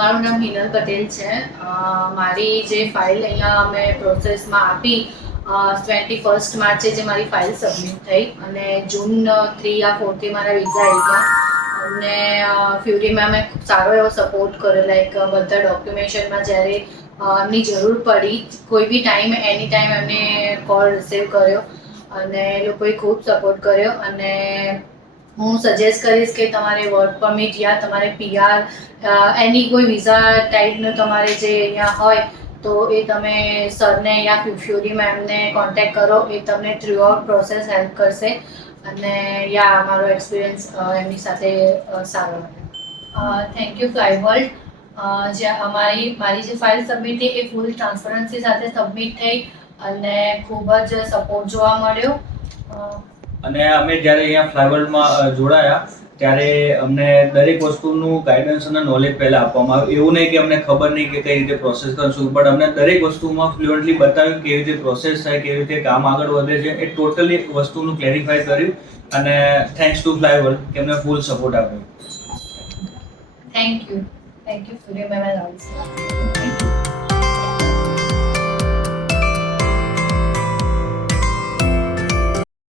મારું નામ હિનલ પટેલ છે. મારી જે ફાઇલ અહીંયા અમે પ્રોસેસમાં આપી 21 માર્ચે જે મારી ફાઇલ સબમિટ થઈ અને જૂન 3 યા 4થી મારા વિઝા આવી ગયા અને ફ્યુરી મેમે ખૂબ સારો એવો સપોર્ટ કર્યો. લાઈક બધા ડોક્યુમેન્ટમાં જ્યારે એમની જરૂર પડી કોઈ બી ટાઈમ એની ટાઈમ એમને કોલ રિસીવ કર્યો અને એ લોકોએ ખૂબ સપોર્ટ કર્યો. અને હું સજેસ્ટ કરીશ કે તમારે વર્ક પરમિટ યા તમારે PR એની કોઈ વિઝા ટાઈપનું તમારે જે અહીંયા હોય તો એ તમે સરને યા ફ્યુરી મેમને કોન્ટેક્ટ કરો. એ તમને થ્રુ આઉટ પ્રોસેસ હેલ્પ કરશે અને યા મારો એક્સપિરિયન્સ એમની સાથે સારો રહ્યો. Thank you Flyworld. જ્યાં મારી જે ફાઇલ સબમિટ થઈ એ ફૂલ ટ્રાન્સપરન્સી સાથે સબમિટ થઈ અને ખૂબ જ સપોર્ટ જોવા મળ્યો. અને અમે જ્યારે અહીંયા ફ્લાયવર્લ્ડમાં જોડાયા ત્યારે અમને દરેક વસ્તુનું ગાઈડન્સ અને નોલેજ પહેલાં આપવામાં આવ્યું. એવું નહીં કે અમને ખબર નહીં કે કઈ રીતે પ્રોસેસ કરશું, બટ અમને દરેક વસ્તુમાં ફ્લુઅન્ટલી બતાવ્યું કેવી રીતે પ્રોસેસ થાય, કેવી રીતે કામ આગળ વધે છે. એ ટોટલી વસ્તુનું ક્લેરિફાય કર્યું અને થેન્ક્સ ટુ ફ્લાયવર્લ્ડ કે અમને ફૂલ સપોર્ટ આપ્યો. Thank you furry ma'am and all.